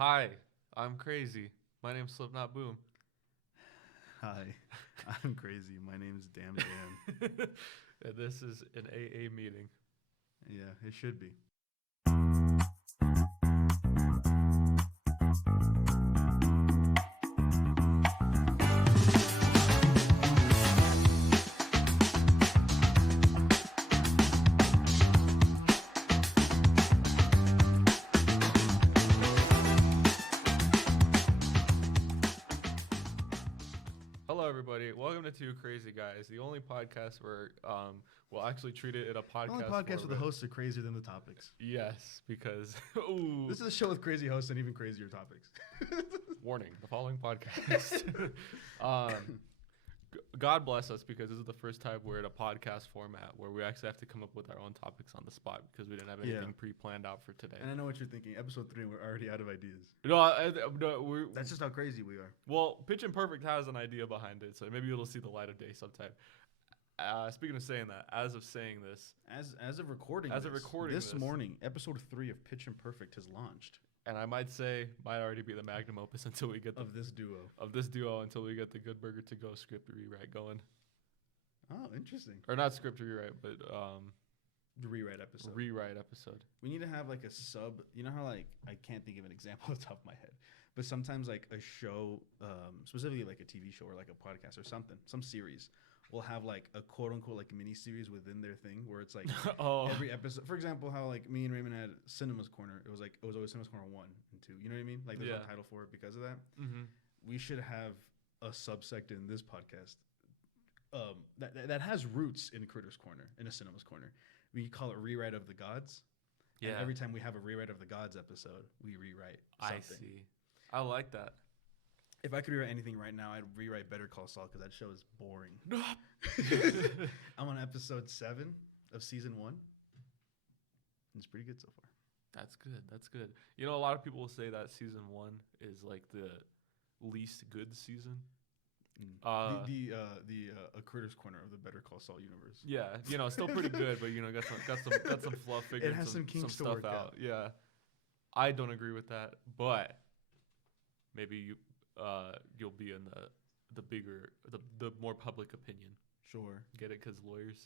Hi, I'm crazy. My name's Slipknot Boom. Hi, I'm crazy. My name is Damn Dan. And this is an AA meeting. Yeah, it should be. Hello, everybody. Welcome to Two Crazy Guys, the only podcast where we'll actually treat it in a podcast. Only podcast where the format. hosts are crazier than the topics. Yes, because ooh, This is a show with crazy hosts and even crazier topics. warning: the following podcast. God bless us because this is the first time we're in a podcast format where we actually have to come up with our own topics on the spot because we didn't have anything Yeah. pre-planned out for today. And I know what you're thinking. Episode 3, we're already out of ideas. No, we're That's just how crazy we are. well. Pitch and Perfect has an idea behind it, so maybe it'll see the light of day sometime. Speaking of saying that, as of saying this, As of recording this morning, episode 3 of Pitch and Perfect has launched. and I might say might already be the magnum opus until we get Of this duo. until we get the Good Burger to Go script rewrite going, Oh, interesting. or not script rewrite, but The rewrite episode. rewrite episode. We need to have like a sub. You know how like I can't think of an example off the top of my head, but sometimes like a show, specifically like a TV show or like a podcast or something, some series, will have like a quote unquote like mini series within their thing where it's like Oh, every episode. For example, how like me and Raymond had Cinema's Corner. It was always Cinema's Corner 1 and 2. You know what I mean? Like there's Yeah. no title for it because of that. mm-hmm. We should have a subsect in this podcast. That has roots in Critters Corner, in a Cinema's Corner. We call it Rewrite of the Gods. Yeah. And every time we have a Rewrite of the Gods episode, we rewrite something. I see. I like that. If I could rewrite anything right now, I'd rewrite Better Call Saul because that show is boring. I'm on episode 7 of season 1. It's pretty good so far. That's good. That's good. You know, a lot of people will say that season 1 is like the least good season. A Critters Corner of the Better Call Saul universe. Yeah, you know, still pretty good, but you know, got some fluff figured. It has some kinks to stuff work out. Yeah, I don't agree with that, but maybe you'll be in the bigger the more public opinion. Sure. Get it? Because lawyers.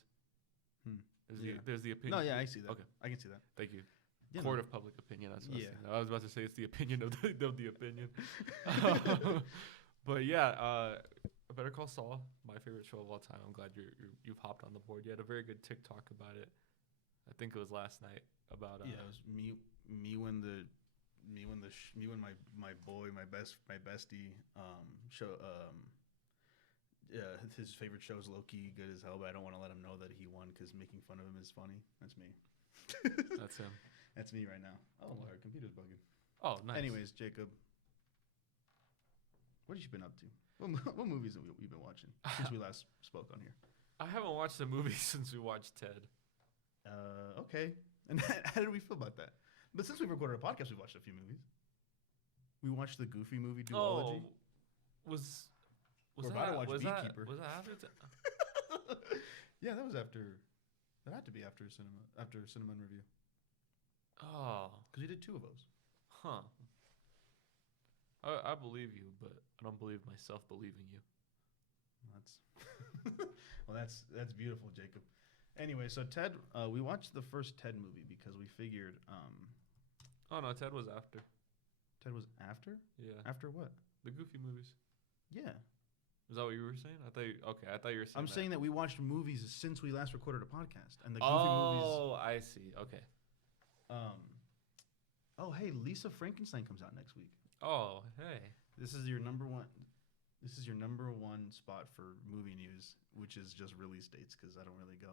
Yeah. There's the opinion. No, yeah, I see that. Okay, I can see that. thank you. You Court know. of public opinion. That's what Yeah. I was about to say. It's the opinion of the opinion. But yeah, Better Call Saul, my favorite show of all time. I'm glad you've hopped on the board. You had a very good TikTok about it. I think it was last night about. Yeah, it was me when my boy, my bestie show his favorite show is low-key good as hell, but I don't want to let him know that he won because making fun of him is funny. That's me. That's him. That's me right now. Oh, our computer's bugging. Oh, nice. Anyways, Jacob, what have you been up to? What movies have we been watching since we last spoke on here? I haven't watched a movie since we watched Ted. Okay. And how did we feel about that? But since we recorded a podcast, we watched a few movies. We watched the Goofy movie Duology. Oh, was We're that about to watch was Beekeeper. that was that after? Yeah, that was after. That had to be after cinema and review Oh, because we did 2 of those. huh. I believe you, but I don't believe myself believing you. That's beautiful, Jacob. Anyway, so Ted, we watched the first Ted movie because we figured Oh no, Ted was after. Ted was after. Yeah, After what? the Goofy movies. Yeah, Is that what you were saying? I thought you were saying. I'm saying that we watched movies since we last recorded a podcast, and the Goofy Oh, I see. Okay. movies. Oh, hey, Lisa Frankenstein comes out next week. Oh, hey. This is your number one. This is your number one spot for movie news, which is just release dates because I don't really go.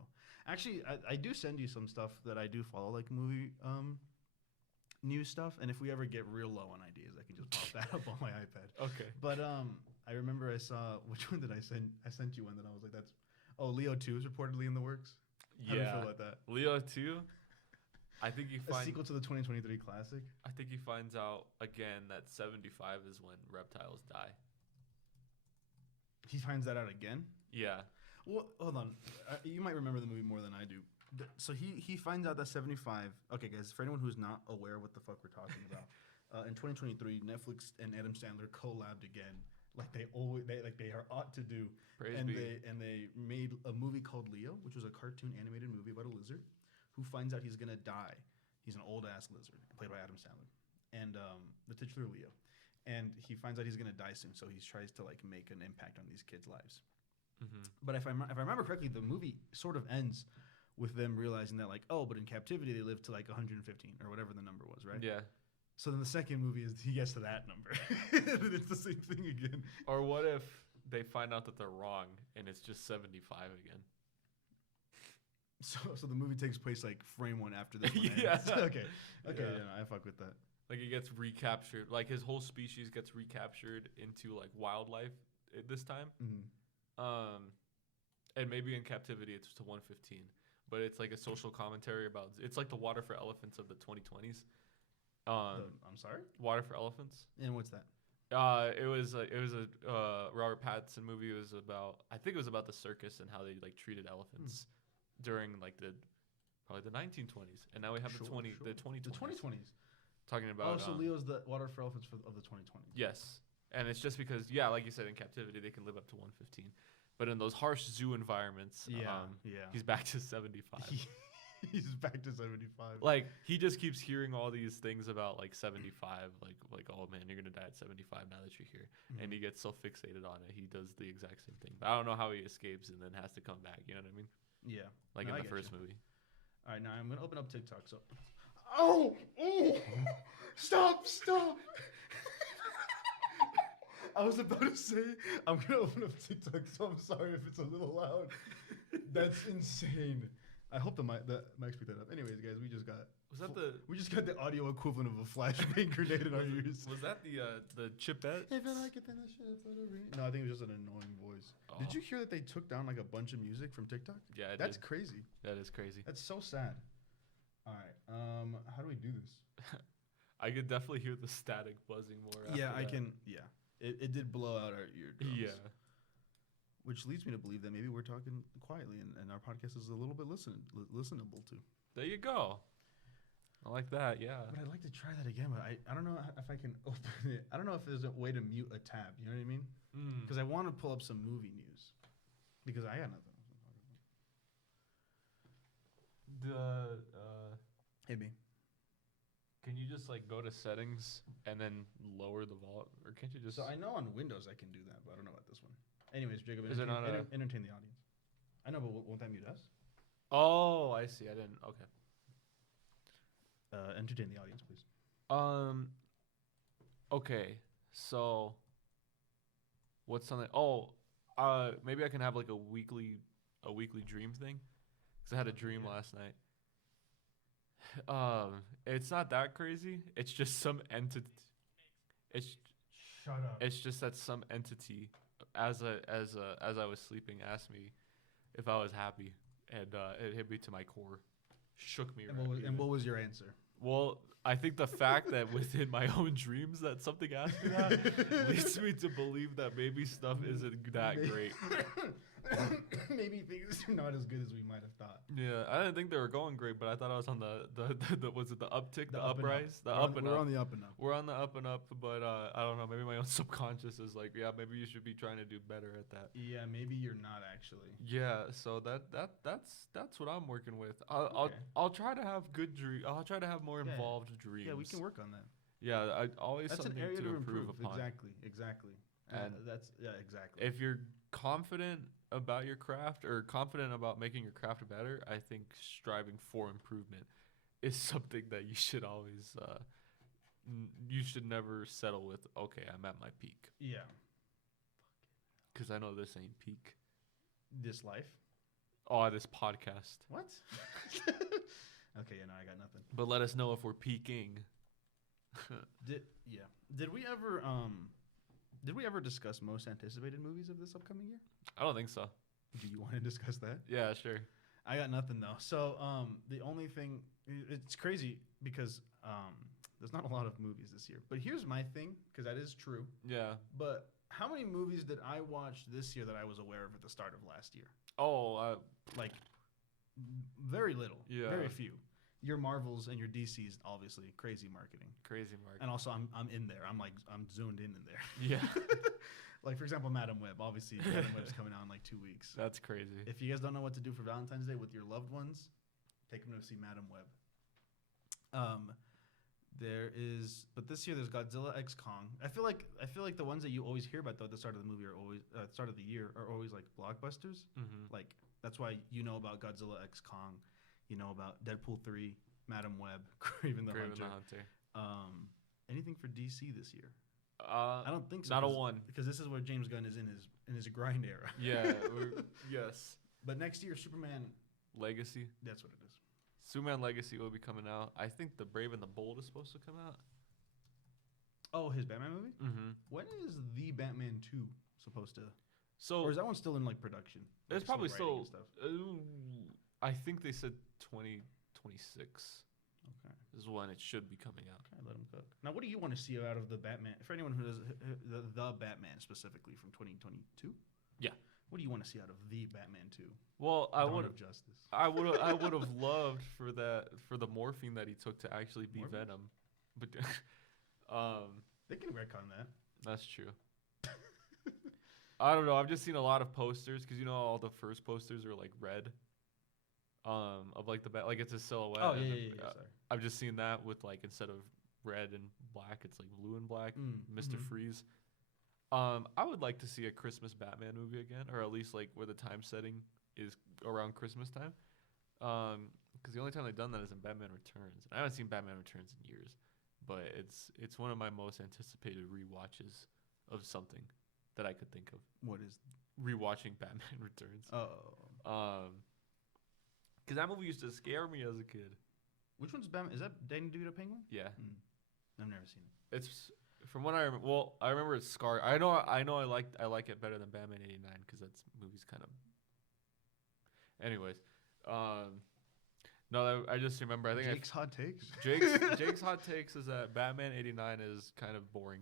Actually, I do send you some stuff that I do follow, like movie news stuff. And if we ever get real low on ideas, I can just pop that up on my iPad. Okay. But I remember I saw, which one did I send? I sent you one that I was like, Leo 2 is reportedly in the works. How do you feel about that? Leo 2. I think you A find. sequel to the 2023 classic. I think he finds out again that 75 is when reptiles die. He finds that out again. Yeah. Well, hold on. You might remember the movie more than I do. So he finds out that 75. Okay, guys, for anyone who's not aware what the fuck we're talking about, in 2023, Netflix and Adam Sandler collabed again, like they are ought to do. Praise and be. they made a movie called Leo, which was a cartoon animated movie about a lizard who finds out he's gonna die. He's an old ass lizard played by Adam Sandler, and the titular Leo, and he finds out he's gonna die soon. So he tries to like make an impact on these kids' lives. Mm-hmm. But if I remember correctly, the movie sort of ends with them realizing that like, oh, but in captivity they live to like 115 or whatever the number was, right? Yeah. So then the second movie is he gets to that number. And it's the same thing again. Or what if they find out that they're wrong and it's just 75 again? So the movie takes place like frame one after this one. Yeah. Okay. Yeah. Yeah, no, I fuck with that. Like it gets recaptured. Like his whole species gets recaptured into like wildlife this time. Mm-hmm. And maybe in captivity it's to 115. But it's like a social commentary about. It's like the Water for Elephants of the 2020s. I'm sorry. Water for Elephants. And what's that? It was a Robert Pattinson movie. It was about, I think it was about the circus and how they like treated elephants during like probably the 1920s, and now we have the 2020s. The 2020s. Talking about. Oh, so Leo's the Water for Elephants of the 2020s. Yes, and it's just because like you said, in captivity they can live up to 115, but in those harsh zoo environments, he's back to 75. He's back to 75. Like he just keeps hearing all these things about like 75, like oh man, you're gonna die at 75 now that you're here, and he gets so fixated on it. He does the exact same thing. But I don't know how he escapes and then has to come back. You know what I mean? Yeah. Like in the first movie. All right, now I'm gonna open up TikTok. So, oh, stop! I was about to say I'm gonna open up TikTok, so I'm sorry if it's a little loud. That's insane. I hope the mic picked that up. Anyways, guys, we just got the audio equivalent of a flashbang grenade in our ears. Was that the chipette? If I like it, then I should put a ring. No, I think it was just an annoying voice. Oh. Did you hear that they took down like a bunch of music from TikTok? Yeah, that's crazy. That is crazy. That's so sad. All right, how do we do this? I could definitely hear the static buzzing more. Yeah, I can. Yeah, it did blow out our eardrums. Yeah. Which leads me to believe that maybe we're talking quietly and our podcast is a little bit listenable to. There you go. I like that, yeah. But I'd like to try that again, but I don't know if I can open it. I don't know if there's a way to mute a tab, you know what I mean? Because I want to pull up some movie news. Because I got nothing. Hey, me. Can you just like go to settings and then lower the volume? Or can't you just... So I know on Windows I can do that, but I don't know about this one. Anyways, Jacob, entertain the audience. I know, but won't that mute us? Oh, I see. I didn't. Okay. Entertain the audience, please. Okay. So, what's something? Maybe I can have like a weekly dream thing, because I had a dream last night. It's not that crazy. It's just some entity. Shut up. It's just that some entity, as I was sleeping, asked me if I was happy, and it hit me to my core, shook me. And what was your answer? Well, I think the fact that within my own dreams that something asked me that leads me to believe that maybe stuff isn't that great. Maybe things are not as good as we might have thought. Yeah, I didn't think they were going great, but I thought I was on the was it the uptick, the uprise, the up and up. We're on the up and up. We're on the up and up, but I don't know. Maybe my own subconscious is like, yeah, maybe you should be trying to do better at that. Yeah, maybe you're not actually. Yeah, so that's what I'm working with. I'll try to have good dreams. I'll try to have more involved dreams. Yeah, we can work on that. Yeah, I always that's something an area to improve upon. Exactly. And exactly. If you're confident about your craft or confident about making your craft better, I think striving for improvement is something that you should always you should never settle with, okay, I'm at my peak. Yeah. Because I know this ain't peak. This life? Oh, this podcast. What? Okay, yeah, no, I got nothing. But let us know if we're peaking. Did we ever discuss most anticipated movies of this upcoming year? I don't think so. Do you want to discuss that? Yeah, sure. I got nothing though. So the only thing, it's crazy because there's not a lot of movies this year. But here's my thing, because that is true. Yeah. But how many movies did I watch this year that I was aware of at the start of last year? Oh, like very little. Yeah. Very few. your Marvels and your DCs, obviously crazy marketing. Crazy market. And also, I'm in there. I'm zoomed in there. Yeah. Like for example, Madam Web. Obviously, Madam Web's coming out in like 2 weeks. That's crazy. If you guys don't know what to do for Valentine's Day with your loved ones, take them to see Madam Web. There is, but this year there's Godzilla X Kong. I feel like the ones that you always hear about though at the start of the movie are always start of the year are always like blockbusters. Mm-hmm. Like that's why you know about Godzilla X Kong, you know about Deadpool 3, Madam Web, Kraven the Hunter. Anything for DC this year? I don't think so. Not a one, because this is where James Gunn is in his grind era. Yeah. Yes. But next year, Superman Legacy. That's what it is. Superman Legacy will be coming out. I think The Brave and the Bold is supposed to come out. Oh, his Batman movie? Mm-hmm. When is the Batman 2 supposed to? So, or is that one still in like production? It's Like, probably writing still. and stuff? I think they said 2026 Okay. is when it should be coming out. Okay, let him cook. Now, what do you want to see out of the Batman? For anyone who does the Batman specifically from 2022. Yeah. What do you want to see out of the Batman 2? Well, Dawn of Justice. I would have loved for the morphine that he took to actually be Morphine? Venom, but They can retcon that. that's true. I don't know. I've just seen a lot of posters because all the first posters are like red, of like the bat, like it's a silhouette. Oh and yeah, then, yeah. Sorry. I've just seen that with like instead of red and black, it's like blue and black. Mr. Mhm. Freeze. I would like to see a Christmas Batman movie again, or at least like where the time setting is around Christmas time. Because the only time they've done that is in Batman Returns. And I haven't seen Batman Returns in years, but it's one of my most anticipated rewatches of something that I could think of. What is? Rewatching Batman Returns. Oh. Because that movie used to scare me as a kid. Which one's Batman? Is that Danny DeVito Penguin? Yeah, I've never seen it. it's from what I remember. Well, I remember it's scar. I know I like it better than Batman '89 because that movie's kind of. Anyways, no, I just remember. I think Jake's hot takes. Jake's hot takes is that Batman '89 is kind of boring,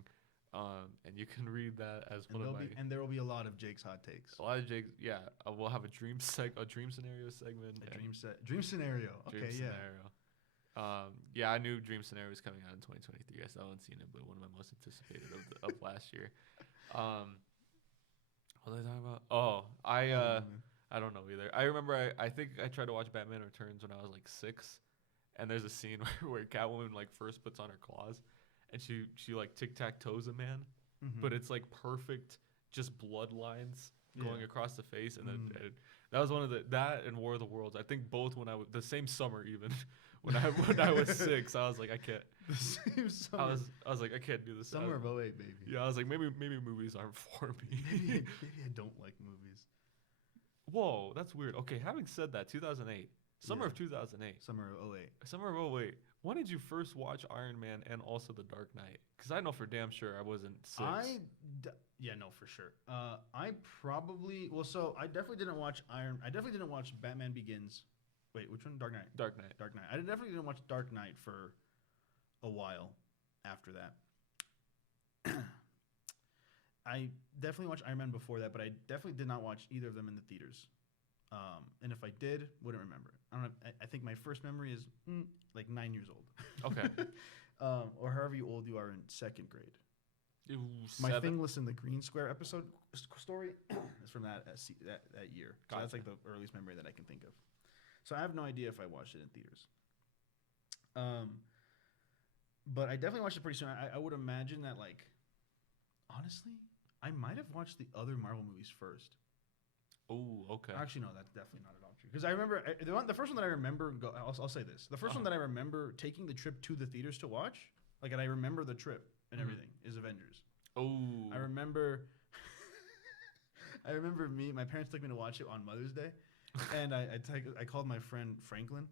and you can read that as one of my. And there will be a lot of Jake's hot takes. A lot of Jake's, yeah. We'll have a dream scenario segment. Dream scenario. Okay, Dream yeah. scenario. Yeah, I knew Dream Scenario was coming out in 2023. I still haven't seen it, but one of my most anticipated of last year. What was I talking about? Oh, I don't know either. I remember I think I tried to watch Batman Returns when I was like 6, and there's a scene where Catwoman like first puts on her claws, and she like tic-tac-toes a man, but it's like perfect, just blood lines going across the face, and then that was one of that and War of the Worlds. I think both when the same summer even. When I was 6, I was like, I can't. The same summer. I was like, I can't do this. Summer of 08, baby. Yeah, I was like, maybe movies aren't for me. maybe I don't like movies. Whoa, that's weird. Okay, having said that, 2008, summer of 2008, Summer of 08. summer of 08. When did you first watch Iron Man and also The Dark Knight? Because I know for damn sure I wasn't 6. Yeah, no, for sure. I probably so I definitely didn't watch I definitely didn't watch Batman Begins. Wait, which one? Dark Knight. Dark Knight. Dark Knight. I definitely didn't watch Dark Knight for a while after that. I definitely watched Iron Man before that, but I definitely did not watch either of them in the theaters. And if I did, wouldn't remember it. I don't know. I think my first memory is like 9 years old. Okay. Or however old you are in 2nd grade. Ooh, My 7. Thingless in the Green Square episode story is from that year. So that's like the earliest memory that I can think of. So I have no idea if I watched it in theaters. But I definitely watched it pretty soon. I would imagine that, like, honestly, I might have watched the other Marvel movies first. Oh, okay. Actually, no, that's definitely not at all true. Because I remember the first one that I remember. I'll say this: the first one that I remember taking the trip to the theaters to watch, like, and I remember the trip and everything, is Avengers. Oh, I remember. I remember my parents took me to watch it on Mother's Day. And I called my friend Franklin.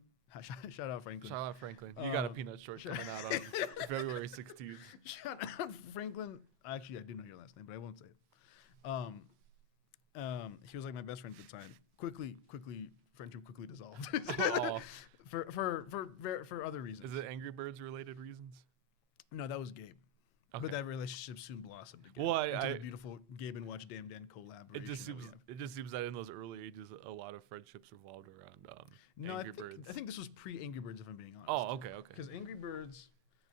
Shout out Franklin. Shout out Franklin. You got a peanut short coming out on February 16th. Shout out Franklin. Actually, I do know your last name, but I won't say it. He was like my best friend at the time. Friendship quickly dissolved. Oh. For other reasons. Is it Angry Birds related reasons? No, that was Gabe. Okay. But that relationship soon blossomed again. Well, into the beautiful Gabe and Watch Damn Dan collaboration. it just seems that in those early ages, a lot of friendships revolved around Angry Birds. I think this was pre Angry Birds, if I'm being honest. Oh, okay. Because Angry Birds.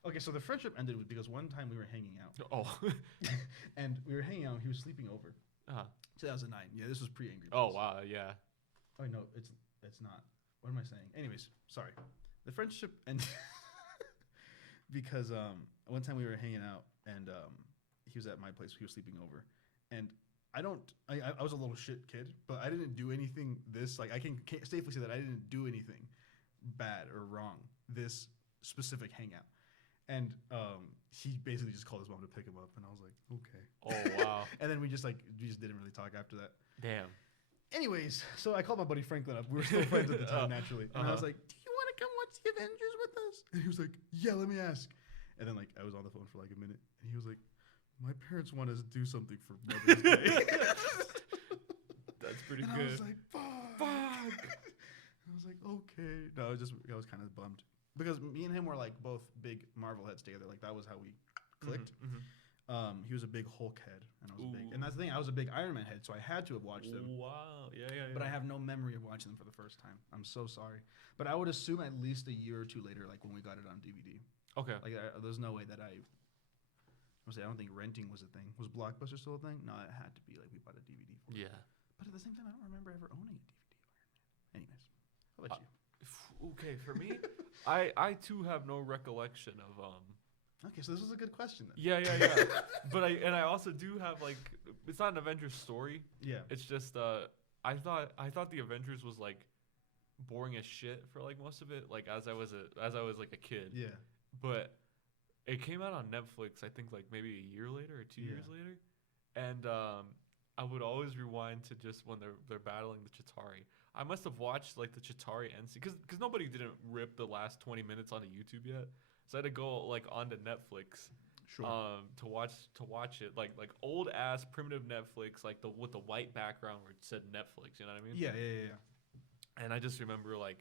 Okay, so the friendship ended because one time we were hanging out. Oh. And we were hanging out. And he was sleeping over. 2009. Yeah, this was pre Angry Birds. Oh wow, yeah. Oh no, it's not. What am I saying? Anyways, sorry. The friendship ended because one time we were hanging out and he was at my place. He was sleeping over, and I was a little shit kid, but I didn't do anything. I can safely say that I didn't do anything bad or wrong this specific hangout. And he basically just called his mom to pick him up, and I was like, okay. Oh wow. And then we just didn't really talk after that. Damn. Anyways, so I called my buddy Franklin up. We were still friends at the time, naturally. And I was like, "Do you want to come watch the Avengers with us?" And he was like, "Yeah, let me ask." And then I was on the phone for like a minute, and he was like, "My parents want us to do something for Mother's Day." That's pretty and good. I was like, "Fuck." I was like, "Okay." No, I was kind of bummed because me and him were like both big Marvel heads together. Like that was how we clicked. Mm-hmm. He was a big Hulk head, and I was big. And that's the thing. I was a big Iron Man head, so I had to have watched them. Wow. Yeah. But I have no memory of watching them for the first time. I'm so sorry. But I would assume at least a year or two later, like when we got it on DVD. Okay. Like there's no way that I don't think renting was a thing. Was Blockbuster still a thing? No, it had to be like we bought a DVD for it. Yeah. But at the same time, I don't remember ever owning a DVD of Iron Man. Anyways, how about you? Okay, for me, I too have no recollection of Okay, so this was a good question then. Yeah. But I also do have like, it's not an Avengers story. Yeah. It's just I thought the Avengers was like boring as shit for like most of it, like as I was like a kid. Yeah. But it came out on Netflix, I think like maybe a year later or 2 years later, and I would always rewind to just when they're battling the Chitauri. I must have watched like the Chitauri end scene because nobody didn't rip the last 20 minutes onto YouTube yet. So I had to go like onto Netflix, Sure. to watch it like old ass primitive Netflix, like with the white background where it said Netflix. You know what I mean? Yeah. And I just remember like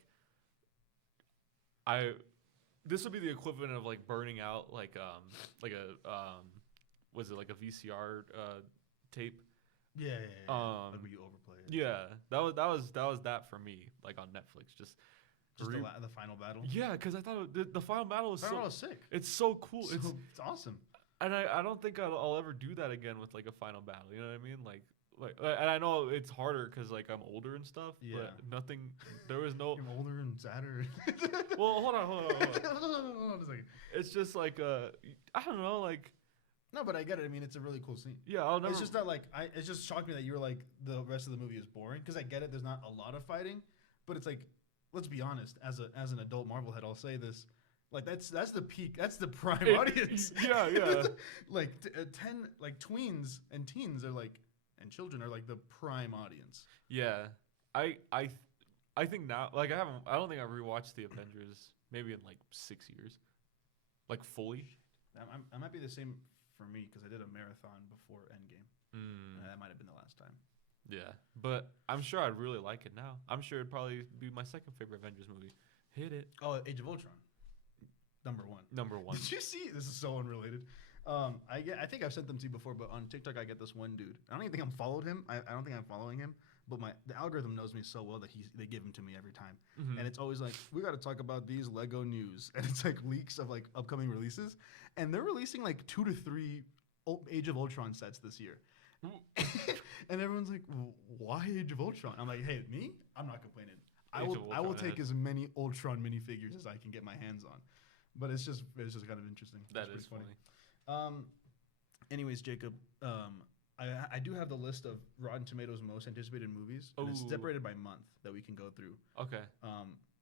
this would be the equivalent of like burning out like was it like a VCR tape? Yeah. Like where you overplay it. Yeah, that was that for me, like on Netflix, just the final battle. Yeah, because I thought the final battle was sick. It's so cool. It's awesome. And I don't think I'll ever do that again with like a final battle. You know what I mean? Like, and I know it's harder because like I'm older and stuff. Yeah. But nothing. There was no. You're older and sadder. Well, hold on. Hold on a second. It's just like I don't know, like. No, but I get it. I mean, it's a really cool scene. Yeah, I'll never. It's just not like it just shocked me that you were like the rest of the movie is boring because I get it. There's not a lot of fighting, but it's like, let's be honest. As an adult Marvel head, I'll say this. Like that's the peak. That's the prime audience. Yeah. Like 10 like tweens and teens are like and children are like the prime audience. Yeah, I think now, like I don't think I've rewatched the Avengers maybe in like 6 years, like fully. That might be the same for me because I did a marathon before Endgame. That might have been the last time. Yeah, but I'm sure I'd really like it now. I'm sure it'd probably be my second favorite Avengers movie. Hit it. Oh, Age of Ultron. Number one. Did you see? This is so unrelated. I think I've sent them to you before, but on TikTok I get this one dude. I don't even think I'm followed him. I don't think I'm following him, but the algorithm knows me so well that they give him to me every time, and it's always like we got to talk about these Lego news, and it's like leaks of like upcoming releases, and they're releasing like 2 to 3 Age of Ultron sets this year, and everyone's like, why Age of Ultron? I'm like, hey, I'm not complaining. I will take as many Ultron minifigures as I can get my hands on. But it's just kind of interesting. That is funny. Anyways, Jacob, I do have the list of Rotten Tomatoes most anticipated movies. And it's separated by month that we can go through. Okay.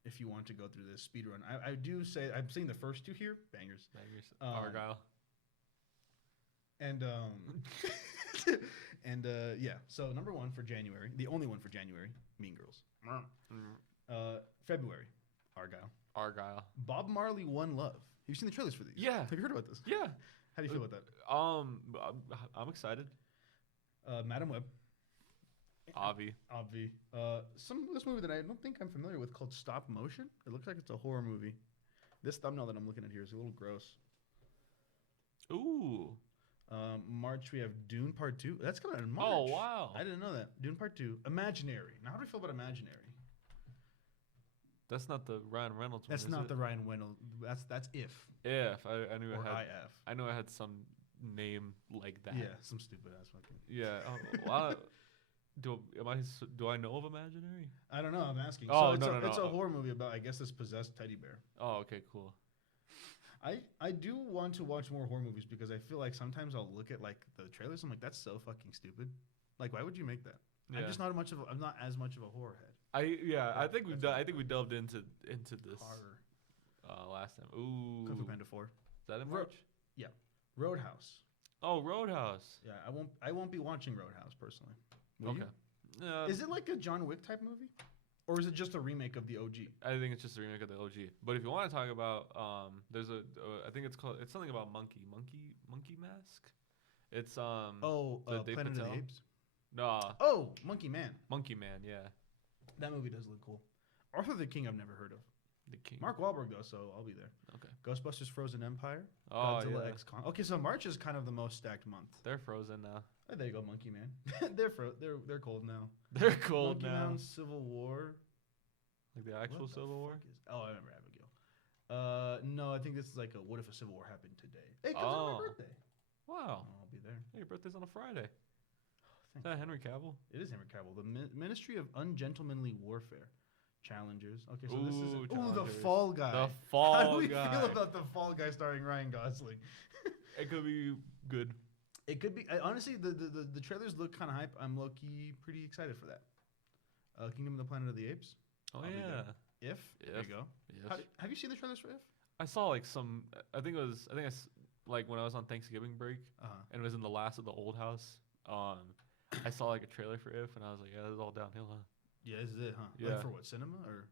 If you want to go through this speed run, I do say I'm seeing the first 2 here, bangers. Argyle. And yeah. So number 1 for January, the only one for January, Mean Girls. February, Argyle. Bob Marley, One Love. Have you seen the trailers for these? Yeah. Have you heard about this? Yeah. How do you feel about that? I'm excited. Madam Web. Avi. This movie that I don't think I'm familiar with called Stop Motion. It looks like it's a horror movie. This thumbnail that I'm looking at here is a little gross. Ooh. March we have Dune Part 2. That's coming out in March. Oh wow. I didn't know that. Dune Part 2. Imaginary. Now, how do I feel about Imaginary? That's not the Ryan Reynolds one. That's not the Ryan Reynolds. That's If. If I knew Or it had. IF. I know I had some name like that. Yeah, some stupid ass fucking. Yeah. Do I know of Imaginary? I don't know. I'm asking. Oh, so no. it's a horror movie about, I guess, this possessed teddy bear. Oh, okay, cool. I do want to watch more horror movies because I feel like sometimes I'll look at like the trailers. I'm like, that's so fucking stupid. Like, why would you make that? Yeah. I'm just not much of. I'm not as much of a horror head. I think we delved into this Horror. last time. Ooh. Kung Fu Panda 4. Is that in March? Roadhouse. Oh, Roadhouse. Yeah, I won't be watching Roadhouse personally. Will Okay. you? Is it like a John Wick type movie, or is it just a remake of the OG? I think it's just a remake of the OG. But if you want to talk about, there's I think it's something about Monkey Mask. It's Dave Planet of Patel? the Apes. Nah, Oh, Monkey Man. Monkey Man. Yeah, That movie does look cool. Arthur the King I've never heard of. the king. Mark Wahlberg though, so I'll be there. Okay. Ghostbusters: Frozen Empire. Oh Godzilla yeah. X Kong. Okay, so March is kind of the most stacked month. They're frozen now. Oh, there you go, Monkey Man. they're cold now. They're cold Monkey now. Man, Civil War. Like the actual What the Civil War. fuck I remember Abigail. No, I think this is like a what if a Civil War happened today? Hey, it comes on my birthday. Wow. I'll be there. Hey, your birthday's on a Friday. Is Thank that Henry Cavill? It is Henry Cavill. The Ministry of Ungentlemanly Warfare. Challengers. Okay, so this is Ooh, the Challengers. Fall Guy. The How Fall do we Guy. feel about the Fall Guy starring Ryan Gosling? It could be good. It could be. Honestly, the trailers look kind of hype. I'm low key pretty excited for that. Kingdom of the Planet of the Apes. Oh I'll be yeah. there. There you go. Yes. Have you seen the trailers for If? I saw like some. I think like when I was on Thanksgiving break and it was in the last of the old house. I saw like a trailer for If and I was like, yeah, this is all downhill, huh? Yeah, this is it, huh? Yeah. Like for what, cinema or?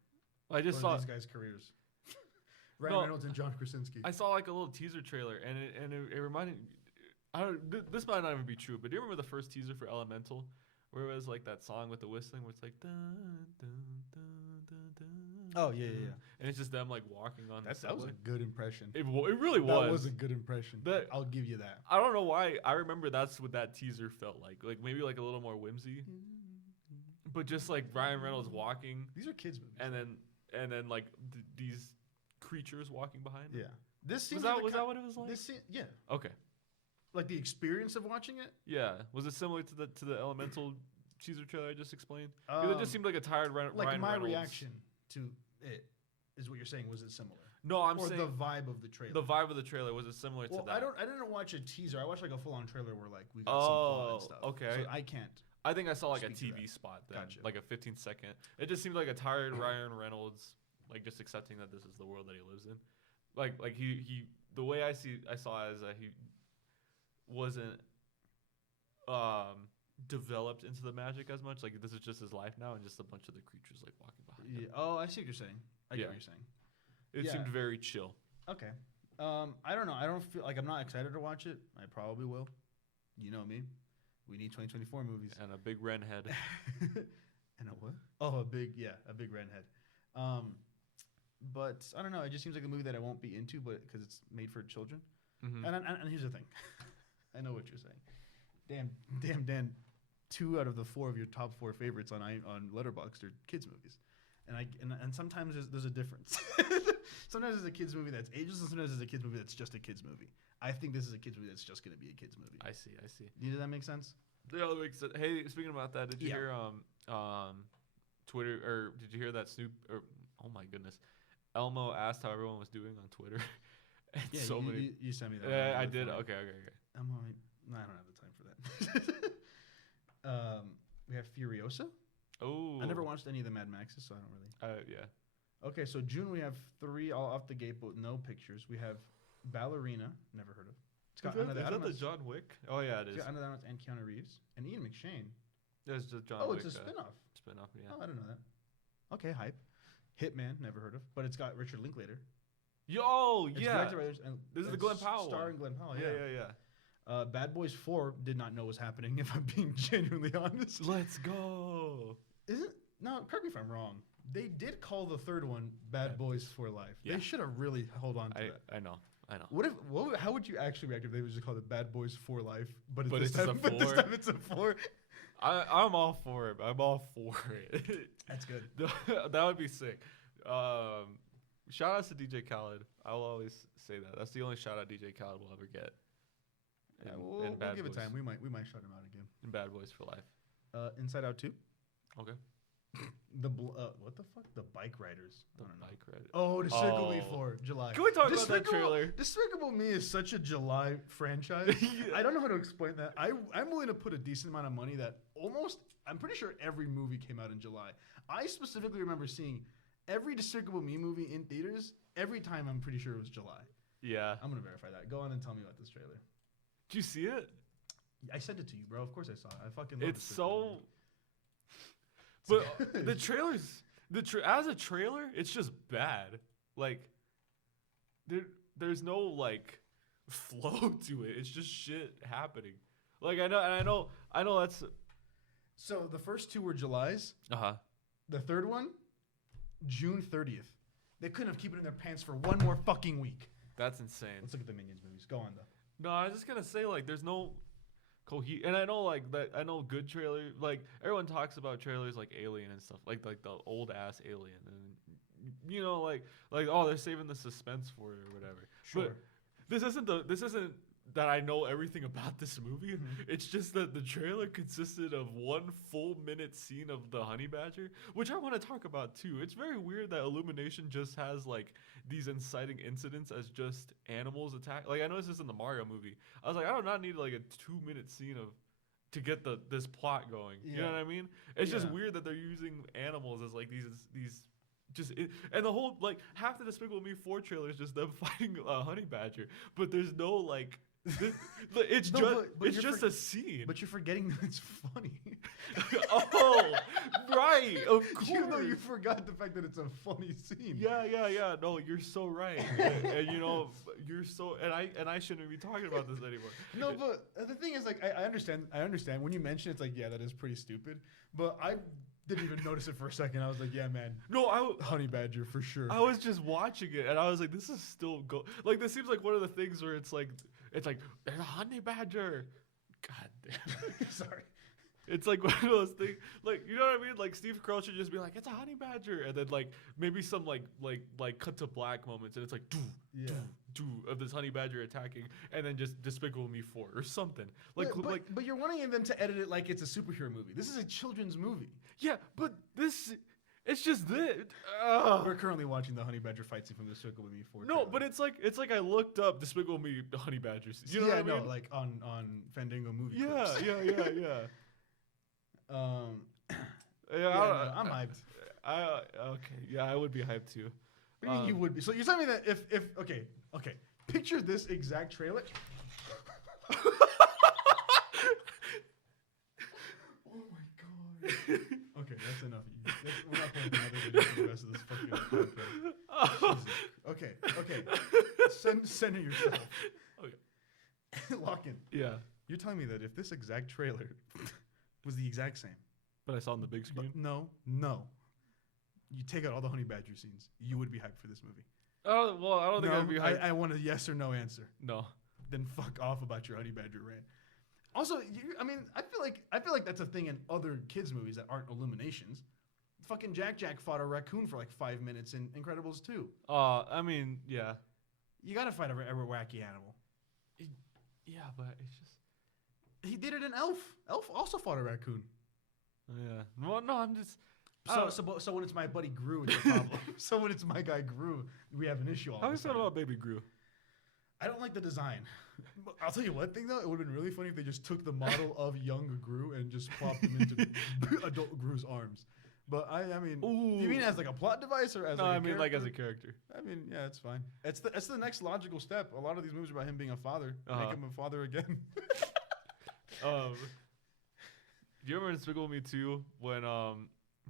I just What are saw. these guys' careers. Ryan No. Reynolds and John Krasinski. I saw like a little teaser trailer and it reminded. This might not even be true, but do you remember the first teaser for Elemental, where it was like that song with the whistling, where it's like dun dun dun dun dun. Oh yeah. And it's just them like walking on. That the was a subway. good impression. It really was. That was a good impression. That- I'll give you that. I don't know why. I remember that's what that teaser felt like. Like maybe like a little more whimsy, but just like Ryan Reynolds walking, These are kids movies. and then like these creatures walking behind. Yeah. This Was seems that like was that what it was like? yeah. Okay. Like the experience of watching it. Yeah. Was it similar to the Elemental teaser trailer I just explained? 'Cause it just seemed like a tired Ryan like my Reynolds. reaction to it is what you're saying. Was it similar? No, I'm or saying the vibe of the trailer. the vibe of the trailer was it similar to that? I didn't watch a teaser. I watched like a full on trailer where like we got some plot and stuff. okay. So I can't. I think I saw like a Speak to TV that. spot then, Gotcha. like a 15-second. It just seemed like a tired Ryan Reynolds, like just accepting that this is the world that he lives in. Like he the way I saw it is that he wasn't developed into the magic as much. Like this is just his life now, and just a bunch of the creatures like walking behind him. Yeah. Oh, I see what you're saying. I get Yeah. what you're saying. It Yeah. seemed very chill. Okay. I don't know. I don't feel like I'm not excited to watch it. I probably will. You know me. We need 2024 movies. And a big Ren head. And a what? Oh, a big redhead. But I don't know. It just seems like a movie that I won't be into, but because it's made for children. Mhm. And here's the thing. I know what you're saying. Damn, Dan. 2 out of the 4 of your top 4 favorites on Letterboxd are kids movies, and sometimes there's a difference. Sometimes there's a kids movie that's ageless, and sometimes there's a kids movie that's just a kids movie. I think this is a kids movie that's just going to be a kids movie. I see. Does that make sense? Yeah, that makes sense. Hey, speaking about that, did you Yeah. hear Twitter, or did you hear that Snoop, or oh my goodness, Elmo asked how everyone was doing on Twitter? And Yeah, so many. you sent me that. Yeah, one. I Really did. funny. Okay. I'm all right. No, I don't have the time for that. We have Furiosa. Oh, I never watched any of the Mad Maxes, so I don't really. Yeah. Okay, so June we have 3 all off the gate, but no pictures. We have Ballerina, never heard of. It's got Ana de Is that the Armas. John Wick? Oh yeah, it It's is. got Ana de Armas and Keanu Reeves and Ian McShane. There's the John Oh, Wick. it's a spin-off. Spin-off, yeah. Oh, I didn't know that. Okay, hype. Hitman, never heard of, but it's got Richard Linklater. Yo, It's yeah. directed by and This is the it's Glenn Powell starring Glenn Powell. Yeah. Bad Boys 4 did not know was happening. If I'm being genuinely honest, Let's go. is it? No, correct me if I'm wrong. They did call the third one Bad Boys for Life. Yeah. They should have really held on to that. I know. I know. How would you actually react if they was just called it Bad Boys for Life, but It's just a but this 4? time it's a 4? I'm all for it. I'm all for it. That's good. That would be sick. Shout outs to DJ Khaled. I will always say that. That's the only shout out DJ Khaled will ever get. Yeah, we'll give it time. We might shout him out again. In Bad Boys for Life. Inside Out 2. Okay. What the fuck? The Bike Riders. The bike ride. Oh, Despicable Me 4, July. Can we talk about that trailer? Despicable Me is such a July franchise. Yeah. I don't know how to explain that. I'm willing to put a decent amount of money that I'm pretty sure every movie came out in July. I specifically remember seeing every Despicable Me movie in theaters. Every time I'm pretty sure it was July. Yeah. I'm going to verify that. Go on and tell me about this trailer. Did you see it? I sent it to you, bro. Of course I saw it. I fucking love It's so... But the trailers, as a trailer, it's just bad. Like, there's no like flow to it. It's just shit happening. Like I know that's. So the first 2 were Julys. Uh-huh. The third one, June 30th. They couldn't have kept it in their pants for one more fucking week. That's insane. Let's look at the Minions movies. Go on though. No, I was just gonna say like there's no and I know like that. I know good trailers. Like everyone talks about trailers like Alien and stuff, like the old ass Alien, and like oh they're saving the suspense for it or whatever. Sure. But this isn't that I know everything about this movie. Mm-hmm. It's just that the trailer consisted of 1 full minute scene of the honey badger, which I want to talk about too. It's very weird that Illumination just has like these inciting incidents as just animals attack. Like I know this is in the Mario movie. I was like, I do not need like a 2-minute scene to get this plot going. Yeah. You know what I mean? It's just Yeah. weird that they're using animals as like these. And the whole like half the Despicable Me 4 trailer is just them fighting a honey badger, but there's no like. It's just a scene. But you're forgetting that it's funny. Oh, right. Of course. You forgot the fact that it's a funny scene. Yeah. No, you're so right. and you're so and I shouldn't be talking about this anymore. No, but the thing is, like, I understand when you mention it's like, yeah, that is pretty stupid. But I didn't even notice it for a second. I was like, yeah, man. No, honey badger for sure. I was just watching it and I was like, this is still like this seems like one of the things where it's like there's a honey badger. God damn. Sorry. It's like one of those things, like you know what I mean. Like Steve Carell should just be like, "It's a honey badger," and then like maybe some like cut to black moments, and it's like, doo of this honey badger attacking, and then just Despicable Me 4 or something. But you're wanting them to edit it like it's a superhero movie. This is a children's movie. Yeah, but it's just this. We're currently watching the honey badger fight scene from the Despicable Me 4. No, but it's like I looked up Despicable Me honey badgers. You know what I mean? No, like on Fandango movie. Yeah. I'm hyped. Okay, yeah, I would be hyped too. What do you mean you would be? So you're telling me that if okay, picture this exact trailer. Oh my god. Okay, that's enough. We're not playing another video for the rest of this fucking podcast. Okay. Center yourself. Okay. Lock in. Yeah. You're telling me that if this exact trailer was the exact same. But I saw on the big screen? No. You take out all the honey badger scenes, you would be hyped for this movie. Oh, well, I don't think I'd be hyped. I want a yes or no answer. No. Then fuck off about your honey badger rant. Also, I feel like that's a thing in other kids' movies that aren't Illuminations. Fucking Jack fought a raccoon for like 5 minutes in Incredibles 2. I mean, yeah. You gotta fight every wacky animal. Yeah, but it's just... He did it in Elf. Elf also fought a raccoon. Yeah. Well, no, I'm just... So when it's my buddy Gru, it's a problem. So when it's my guy Gru, we have an issue. How do you feel about Baby Gru? I don't like the design. I'll tell you one thing though, it would have been really funny if they just took the model of young Gru and just plopped him into adult Gru's arms. But I mean, Ooh. You mean as like a plot device or as no? Like I a mean character? like as a character. I mean, yeah, it's fine. It's the next logical step. A lot of these movies are about him being a father. Uh-huh. Make him a father again. Do you remember Despicable Me 2 when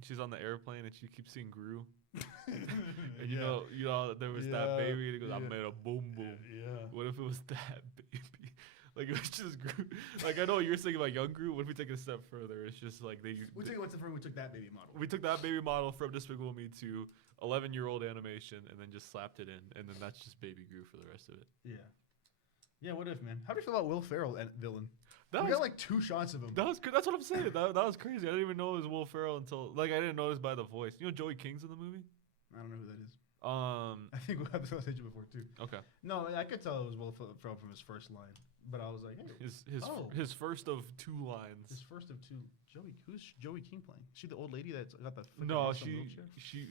she's on the airplane and she keeps seeing Gru? And you know there was that baby and he goes, I made a boom boom. Yeah. What if it was that baby? Like it was just Gru. Like I know what you're saying about young Gru. What if we take it a step further? It's just like We took it one step further. We took that baby model. we took that baby model from Despicable Me to 11-year-old animation and then just slapped it in, and then that's just baby Gru for the rest of it. Yeah. Yeah. What if, man? How do you feel about Will Ferrell and villain? That We was got like 2 shots of him. that was good. That's what I'm saying. That was crazy. I didn't even know it was Will Ferrell until like I didn't notice by the voice. You know Joey King's in the movie. I don't know who that is. Um. I think we'll have this conversation before too. Okay. No, I could tell it was Will Ferrell from his first line, but I was like, hey, His first of 2 lines. his first of 2. Who's Joey King playing? She the old lady that's got the No, awesome wheelchair? she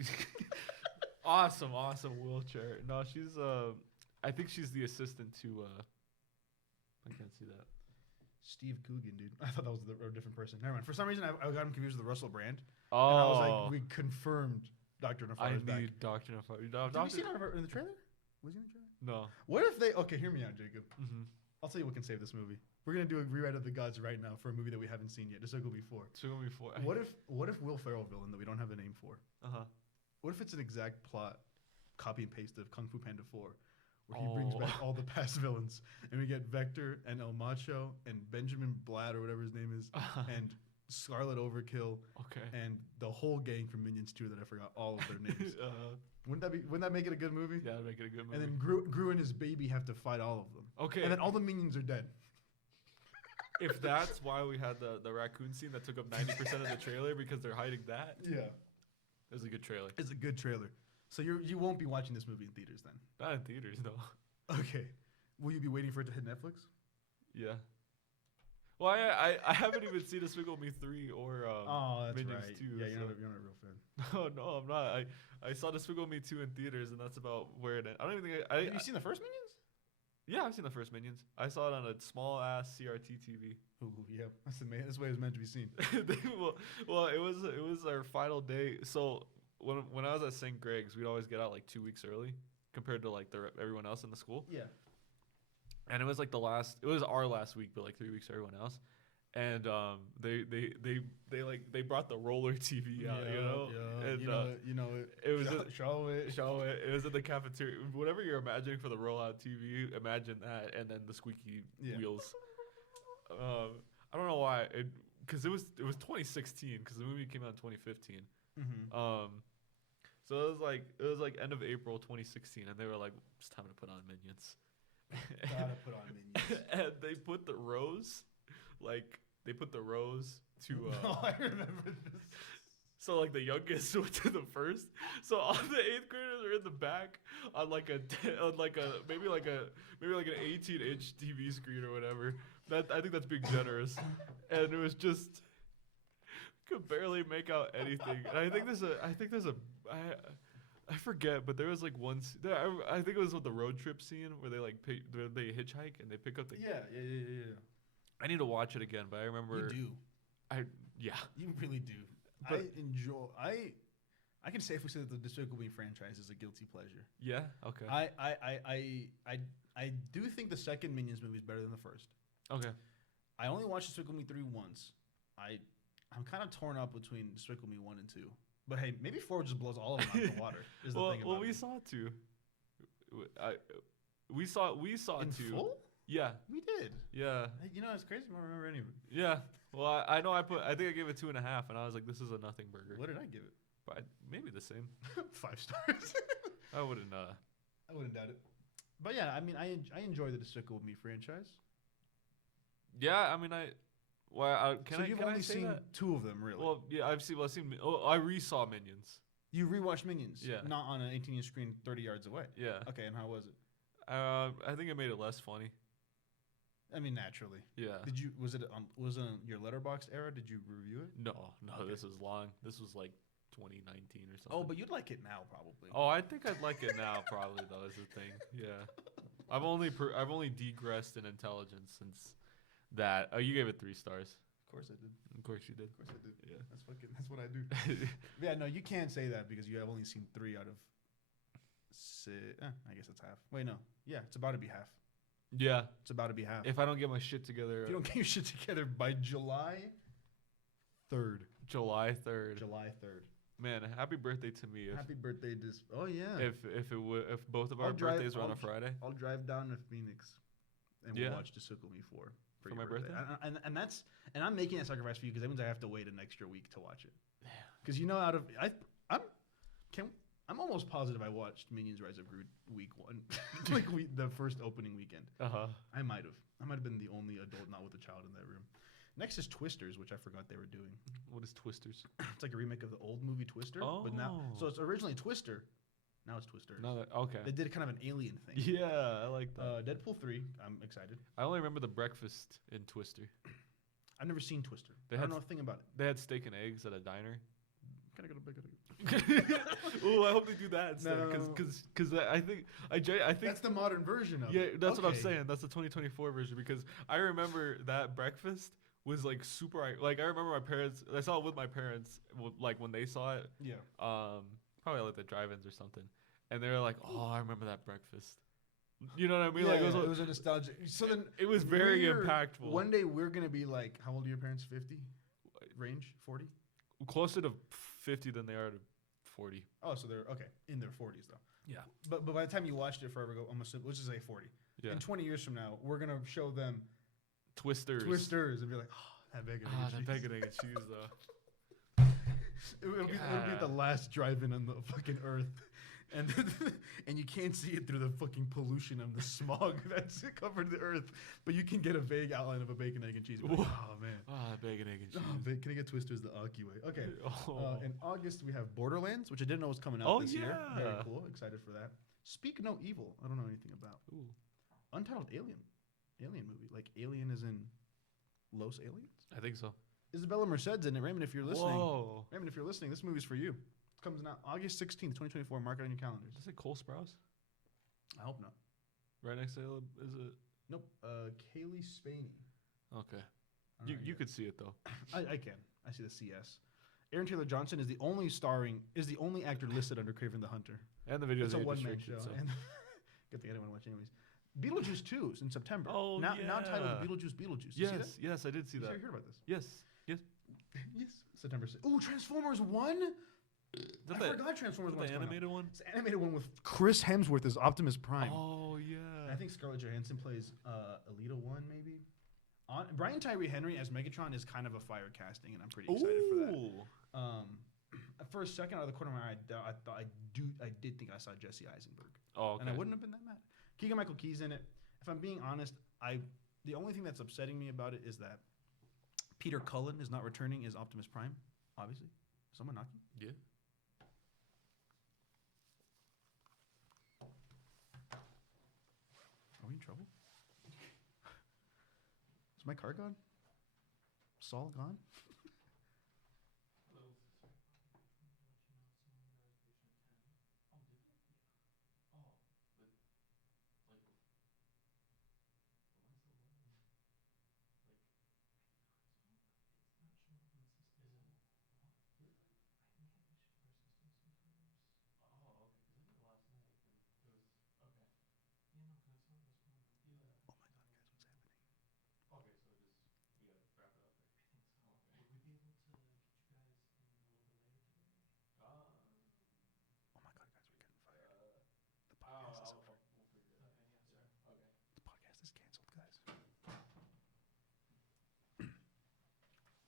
awesome wheelchair. No, she's I think she's the assistant to I can't see that. Steve Coogan, dude. I thought that was a different person. Never mind. For some reason, I got him confused with Russell Brand. Oh, And I was like, we confirmed Dr. I Nefar's back. need Dr. Nefar. Did you see that in the trailer? Was he in the trailer? No. What if they? Okay, hear me out, Jacob. Mm-hmm. I'll tell you what can save this movie. We're gonna do a rewrite of the gods right now for a movie that we haven't seen yet. Just like before. So gonna be 4. What if Will Ferrell villain that we don't have a name for? Uh-huh. What if it's an exact plot, copy and paste of Kung Fu Panda 4, where he brings back all the past villains, and we get Vector and El Macho and Benjamin Blatt or whatever his name is, and Scarlet Overkill, Okay. and the whole gang from Minions 2 that I forgot all of their names. Wouldn't that make it a good movie? Yeah, that'd make it a good movie. And then Gru and his baby have to fight all of them. Okay. And then all the minions are dead. If that's why we had the raccoon scene that took up 90% of the trailer because they're hiding that, Yeah. it was a good trailer. It's a good trailer. So you won't be watching this movie in theaters then? Not in theaters, no. Okay. Will you be waiting for it to hit Netflix? Yeah. Well, I haven't even seen Despicable Me 3 or That's Minions right. 2. Yeah, so. you're not a real fan. No, I'm not. I saw Despicable Me 2 in theaters, and that's about where it ended. I don't even think Have you seen the first Minions? Yeah, I've seen the first Minions. I saw it on a small ass CRT TV. Ooh, yeah. That's the way it was meant to be seen. well, it was our final day. So when I was at St. Greg's, we'd always get out like 2 weeks early compared to like everyone else in the school. Yeah. And it was like it was our last week, but like 3 weeks to everyone else. And they brought the roller TV out, you know. Yeah, And you know it was show it. It was in the cafeteria. Whatever you're imagining for the rollout TV, imagine that, and then the squeaky wheels. I don't know why, because it was 2016, because the movie came out in 2015. Mm-hmm. So it was like end of April 2016, and they were like, it's time to put on Minions. Gotta put on Minions. And they put the rows to. Oh, I remember this. So like the youngest went to the first. So all the 8th graders are in the back on like maybe like an 18-inch TV screen or whatever. I think that's being generous. And it was just could barely make out anything. And I think there's a I forget, but there was like once I think it was with the road trip scene where they where they hitchhike and they pick up the Yeah. I need to watch it again, but I remember You do. Yeah. You really do. But I can safely say that the Despicable Me franchise is a guilty pleasure. Yeah. Okay. I do think the second Minions movie is better than the first. Okay. I only watched Despicable Me 3 once. I'm kind of torn up between Despicable Me 1 and 2. But hey, maybe 4 just blows all of them out of the water. Is the thing about we it. saw 2. We saw In 2. full? Yeah. We did. Yeah. You know, it's crazy. I don't remember any of it. Yeah. Well, I know I think I gave it 2.5, and I was like, this is a nothing burger. What did I give it? But maybe the same. 5 stars. I wouldn't. I wouldn't doubt it. But yeah, I mean, I enjoy the Despicable Me franchise. Yeah, I mean, You've only seen 2 of them, really? Well, yeah, I've seen. I re-saw Minions. You rewatched Minions, Yeah. Not on an 18-inch screen 30 yards away. Yeah. Okay, and how was it? I think it made it less funny. I mean, naturally. Yeah. Was it on your Letterboxd era? Did you review it? No, Okay. This was long. This was like 2019 or something. Oh, but you'd like it now, probably. Oh, I think I'd like it now, probably though. Is the thing. Yeah. I've only degressed in intelligence since that. Oh, you gave it 3 stars. Of course I did. Of course you did. Of course I did. Yeah. That's what I do. Yeah, no, you can't say that because you have only seen 3 out of 6. I guess it's half. Wait, no. Yeah, it's about to be half. Yeah. It's about to be half. If I don't get my shit together. If you don't get your shit together by July 3rd. July 3rd. July 3rd. Man, happy birthday to me. Happy birthday, oh yeah. If both of our birthdays were on a Friday. I'll drive down to Phoenix. and Yeah. we'll watch Despicable Me 4 For your my birthday? And I'm making that sacrifice for you because that means I have to wait an extra week to watch it. Because I'm almost positive I watched Minions: Rise of Gru week 1, the first opening weekend. I might have been the only adult not with a child in that room. Next is Twisters, which I forgot they were doing. What is Twisters? It's like a remake of the old movie Twister, but now so it's originally Twister, now it's Twisters. No, okay. They did kind of an alien thing. Yeah, I like that. Deadpool 3, I'm excited. I only remember the breakfast in Twister. I've never seen Twister. They I don't had- know a thing about it. They had steak and eggs at a diner. Gotta go to bed. Oh, I hope they do that instead. No. Because I think That's the modern version of yeah, it. that's what I'm Okay. saying. That's the 2024 version because I remember that breakfast was like super. Like I remember my parents. I saw it with my parents. Like when they saw it, Yeah. probably like the drive-ins or something, and they were like, "Oh, I remember that breakfast." You know what I mean? Yeah, Like it was a nostalgia. So then it was very we're- impactful. One day we're gonna be like, how old are your parents? 50 range, 40? Closer to 50 than they are to 40. Oh, so they're okay in their 40s though. Yeah. But by the time you watched it forever ago, let's just say 40. Yeah. In 20 years from now, we're gonna show them Twisters. Twisters and be like, oh, that bacon. Ah, and that cheese." bacon, egg, and cheese though. It'll be the God. last drive-in on the fucking earth, and and you can't see it through the fucking pollution and the smog that's covered the earth, but you can get a vague outline of a bacon, egg, and cheese. Like, oh man. Ah, bacon, egg, and cheese. Oh, can I get Twisters the Aki way? Okay. Oh. In August we have Borderlands, which I didn't know was coming out Oh, this year. Very yeah. cool. Excited for that. Speak No Evil. I don't know anything about. Ooh. Untitled Alien movie. Like Alien is in Los Aliens. I think so. Isabella Merced's in it. Raymond, if you're listening, Whoa. this movie's for you. It comes out August 16th, 2024. Mark it on your calendars. Does it say Cole Sprouse? I hope not. Right next to it, is it? Nope. Kaylee Spaney. Okay. I don't know You yet. could see it though. I can. I see the CS. Aaron Taylor Johnson is the only actor listed under Craven the Hunter. And the videos It's a age one-man restricted, show. so. And good thing I didn't want to watch anyways. Beetlejuice 2 is in September. Oh, now titled yeah. Beetlejuice. Did you see that? Yes, I did see You that. heard about this? Yes. Yes. Yes. September 6th. Ooh, Transformers 1? I forgot Transformers 1 the animated one? It's an animated one with Chris Hemsworth as Optimus Prime. Oh And yeah. I think Scarlett Johansson plays Alita 1 maybe. Brian Tyree Henry as Megatron is kind of a fire casting, and I'm pretty excited for that. Ooh. For a second, out of the corner of my eye, I did think I saw Jesse Eisenberg, Oh, okay. and I wouldn't have been that mad. Keegan Michael Key's in it. If I'm being honest, the only thing that's upsetting me about it is that Peter Cullen is not returning as Optimus Prime. Obviously, someone knocking. Yeah. Are we in trouble? Is my car gone? Saul gone? Oh my God, guys, we're getting fired. The podcast is over. The podcast is canceled, guys.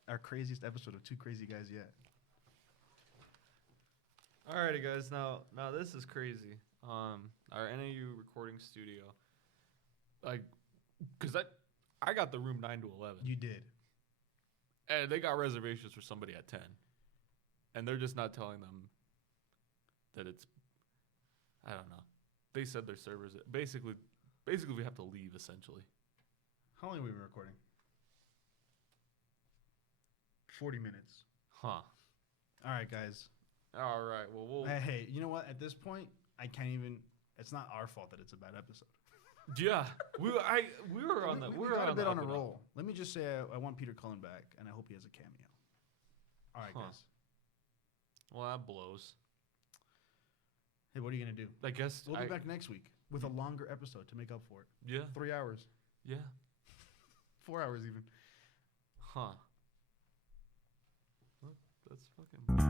Our craziest episode of Two Crazy Guys Yet. Alrighty, guys. Now this is crazy. Our NAU recording studio, like, cause I got the room 9 to 11, You did. and they got reservations for somebody at 10, and they're just not telling them that it's. I don't know. They said their servers basically we have to leave essentially. How long have we been recording? 40 minutes. Huh. All right, guys. All right. Well, we'll. Hey, you know what? At this point, I can't even. It's not our fault that it's a bad episode. Yeah, we were on the we we got were a on bit the on a up and up. roll. Let me just say I want Peter Cullen back, and I hope he has a cameo. All right, Huh. guys. Well, that blows. Hey, what are you gonna do? I guess We'll be back next week with a longer episode to make up for it. Yeah. 3 hours, Yeah. 4 hours even. Huh. Well, that's fucking.